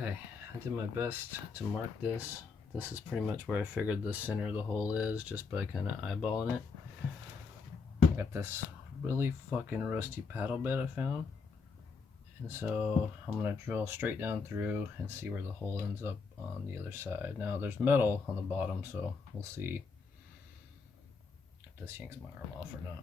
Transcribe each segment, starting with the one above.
Okay, I did my best to mark this. This is pretty much where I figured the center of the hole is, just by kind of eyeballing it. I got this really fucking rusty paddle bit I found. And so I'm gonna drill straight down through and see where the hole ends up on the other side. Now there's metal on the bottom, so we'll see if this yanks my arm off or not.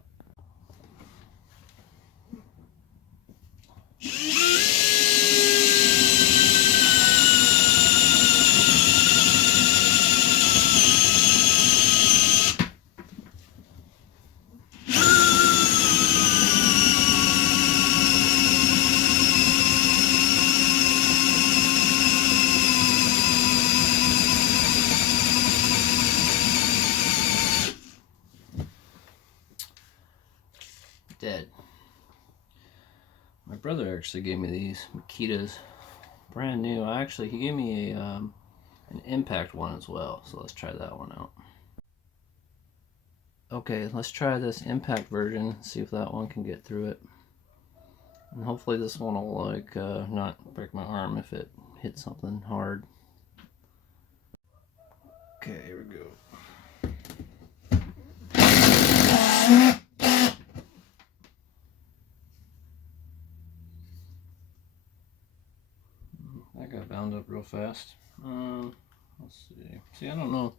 Dead. My brother actually gave me these Makitas, brand new. He gave me a an impact one as well, so let's try that one out. Okay, let's try this impact version, see if that one can get through it, and hopefully this one will like not break my arm if it hits something hard. Okay, here we go. That got bound up real fast. Let's see. See, I don't know.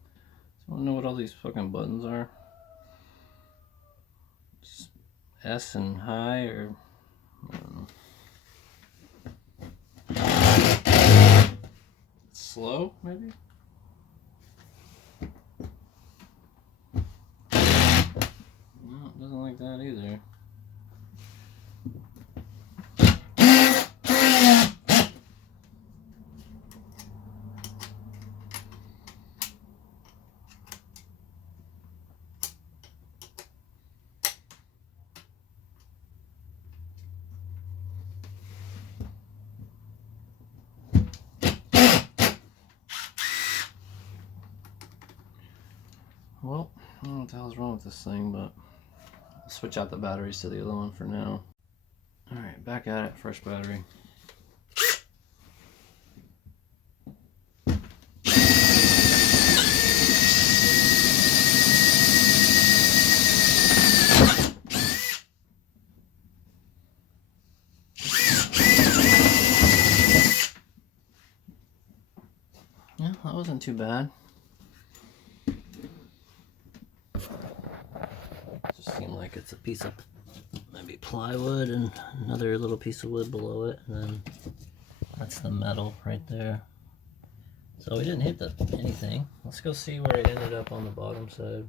I don't know what all these fucking buttons are. Just S and high, or I don't know. Slow, maybe? No, it doesn't like that either. Well, I don't know what the hell's wrong with this thing, but I'll switch out the batteries to the other one for now. Alright, back at it, fresh battery. Yeah, that wasn't too bad. Just seemed like it's a piece of maybe plywood and another little piece of wood below it, and then that's the metal right there. So we didn't hit anything. Let's go see where it ended up on the bottom side.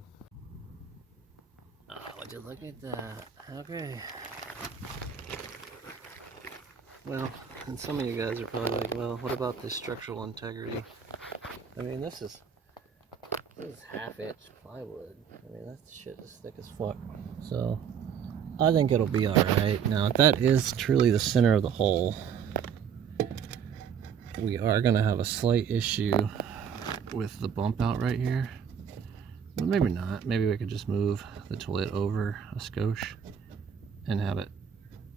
Oh, would you look at that? Okay. Well, and some of you guys are probably like, well, what about this structural integrity? I mean, this is half-inch plywood. I mean, that shit is thick as fuck. So I think it'll be alright. Now, if that is truly the center of the hole, we are going to have a slight issue with the bump out right here. But maybe not. Maybe we could just move the toilet over a skosh and have it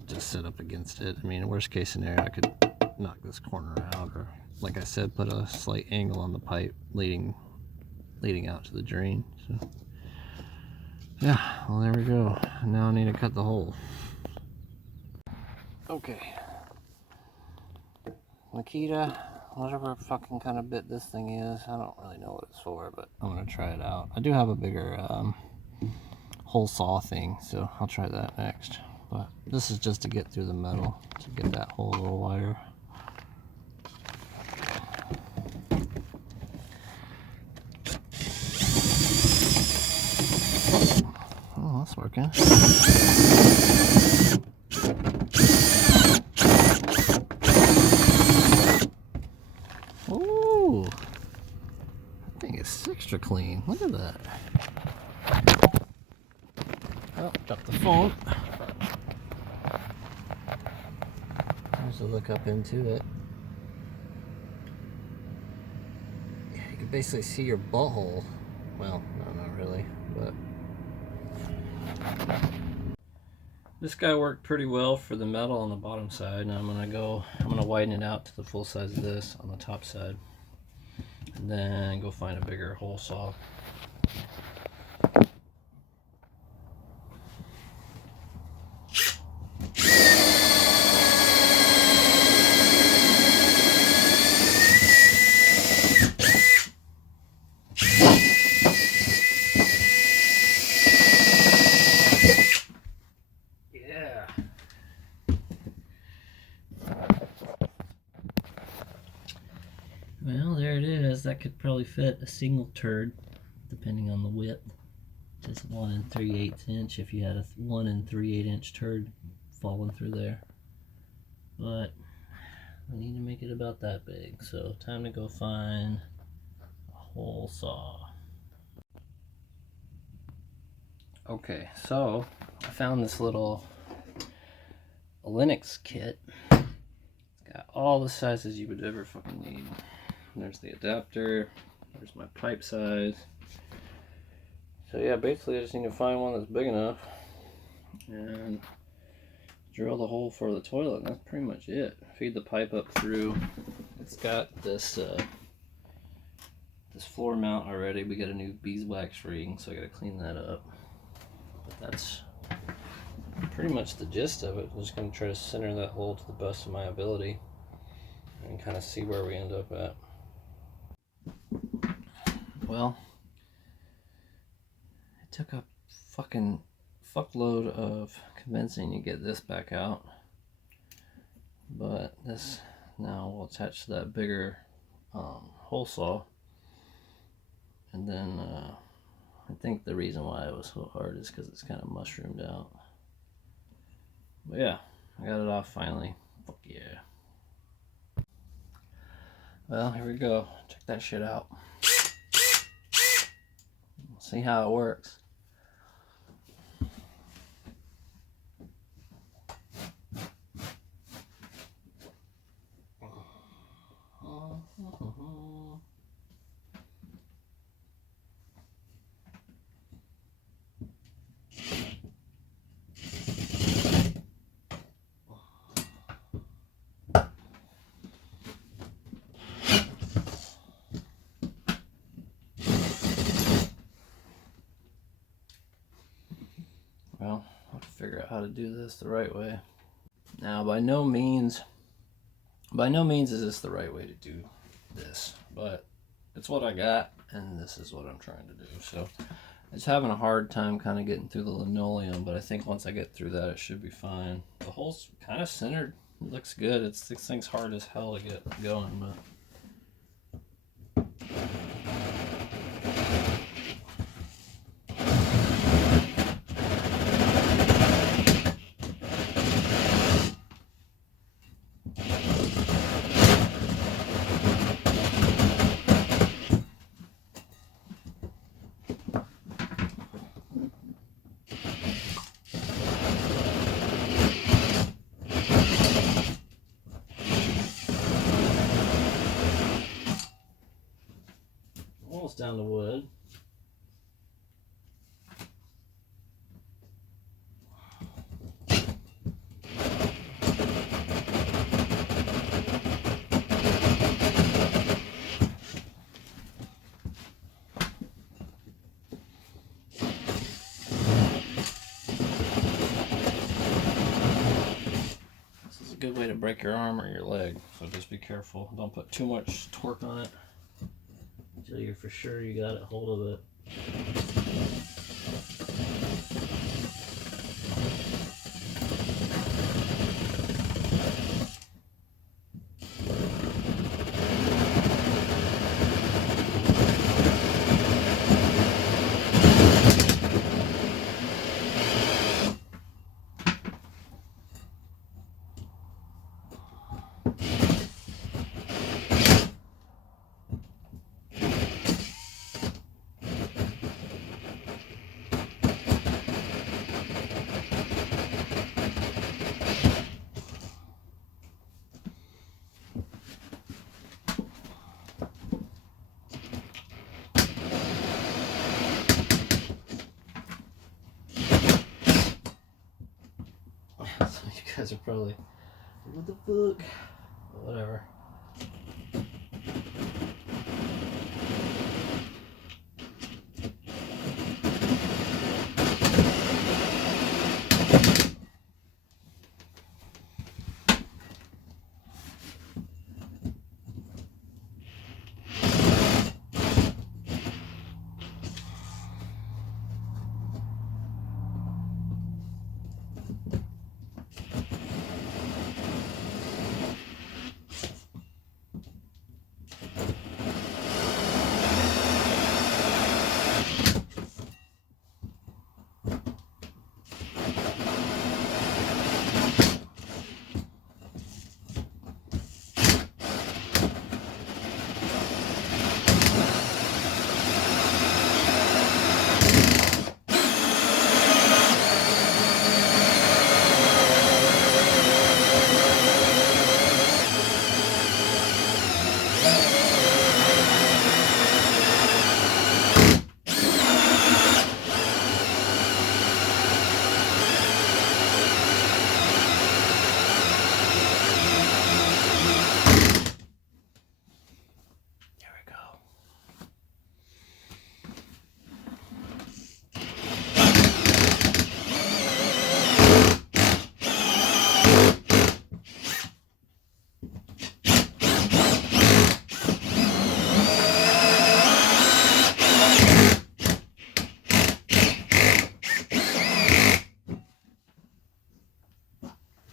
just sit up against it. I mean, worst case scenario, I could knock this corner out, or like I said, put a slight angle on the pipe leading out to the drain. So yeah, well, there we go. Now I need to cut the hole. Okay, Makita, whatever fucking kind of bit this thing is, I don't really know what it's for, but I'm gonna try it out. I do have a bigger hole saw thing, so I'll try that next. But this is just to get through the metal, to get that hole a little wider. Oh, that's working. Ooh, that thing is extra clean. Look at that. Oh, dropped the phone. There's a look up into it. You can basically see your butthole. Well, no, not really, but This guy worked pretty well for the metal on the bottom side. Now I'm gonna widen it out to the full size of this on the top side. And then go find a bigger hole saw. Well, there it is. That could probably fit a single turd, depending on the width. Just 1 3/8 inch if you had a 1 3/8 inch turd falling through there. But we need to make it about that big. So time to go find a hole saw. Okay, so I found this little Linux kit. It's got all the sizes you would ever fucking need. There's the adapter, there's my pipe size. So yeah, basically I just need to find one that's big enough and drill the hole for the toilet, and that's pretty much it. Feed the pipe up through. It's got this this floor mount already. We got a new beeswax ring, so I gotta clean that up. But that's pretty much the gist of it. I'm just gonna try to center that hole to the best of my ability and kind of see where we end up at. Well, it took a fucking fuckload of convincing to get this back out, but this now will attach to that bigger hole saw, and then I think the reason why it was so hard is because it's kind of mushroomed out. But yeah, I got it off finally. Fuck yeah. Well, here we go. Check that shit out. See how it works. Well, I'll have to figure out how to do this the right way. Now, by no means is this the right way to do this, but it's what I got, and this is what I'm trying to do. So, I'm just having a hard time kind of getting through the linoleum, but I think once I get through that, it should be fine. The hole's kind of centered. It looks good. This thing's hard as hell to get going, but... almost down to wood. This is a good way to break your arm or your leg, so just be careful. Don't put too much torque on it until you're for sure you got it hold of it. guys are probably, what the fuck? Whatever.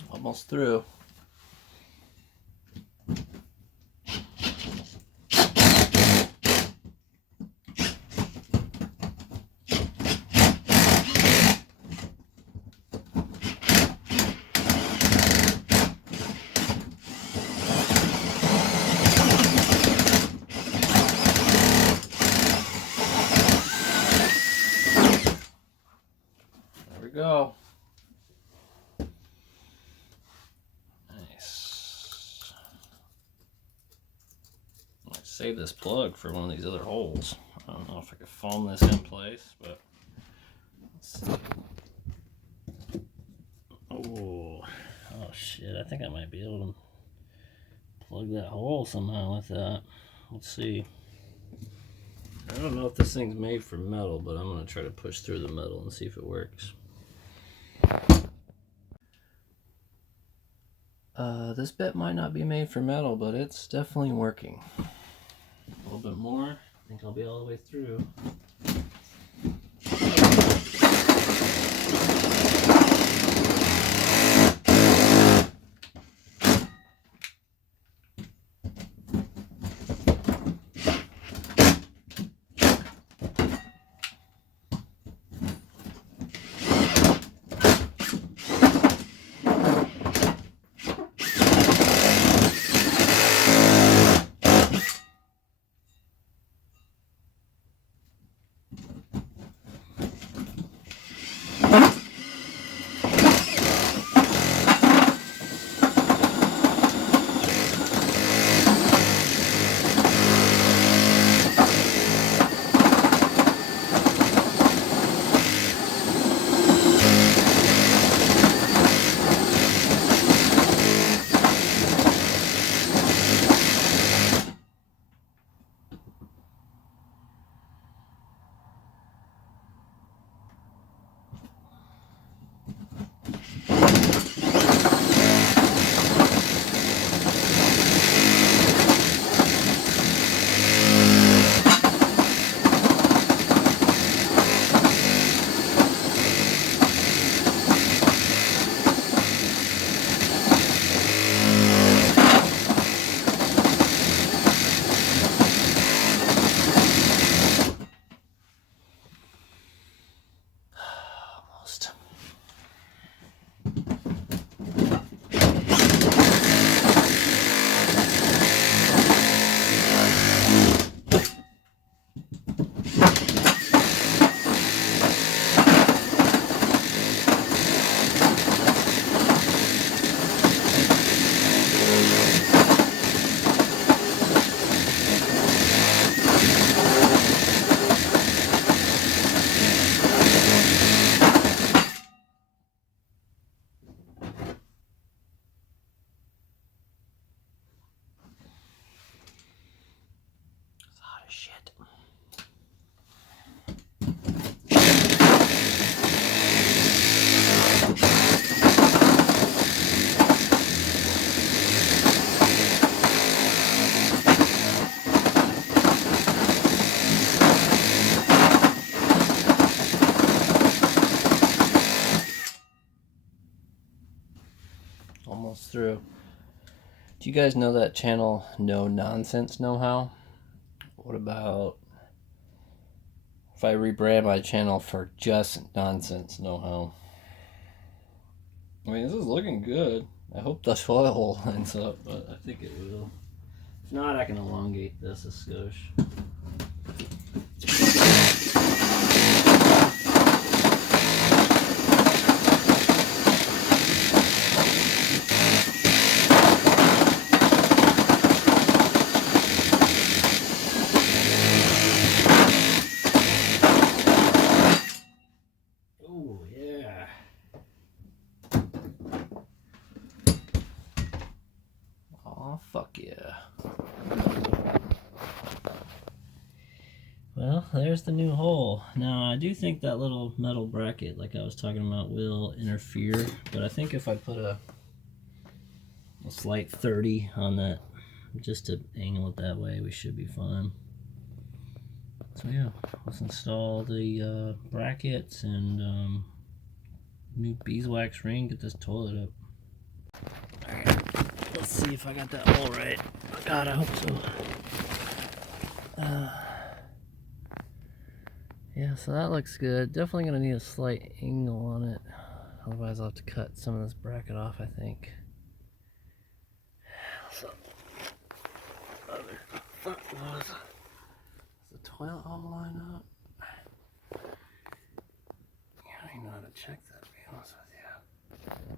Almost through. There we go. Save this plug for one of these other holes. I don't know if I could foam this in place, but let's see. Oh shit, I think I might be able to plug that hole somehow with that. Let's see. I don't know if this thing's made for metal, but I'm gonna try to push through the metal and see if it works. This bit might not be made for metal, but it's definitely working. A little bit more. I think I'll be all the way through. Shit. Almost through. Do you guys know that channel No Nonsense Know How? What about if I rebrand my channel for Just Nonsense Know How? I mean, this is looking good. I hope the soil lines up, but I think it will. If not, I can elongate this a skosh. Oh, yeah. Oh, fuck yeah. Well, there's the new hole. Now, I do think that little metal bracket, like I was talking about, will interfere. But I think if I put a slight 30 on that, just to angle it that way, we should be fine. So yeah, let's install the brackets and new beeswax ring, get this toilet up. Alright, let's see if I got that hole right. God, I hope so. Yeah, so that looks good. Definitely gonna need a slight angle on it. Otherwise I'll have to cut some of this bracket off, I think. So, other thought was, does the toilet all line up? Yeah, I don't even know how to check that, to be honest with you.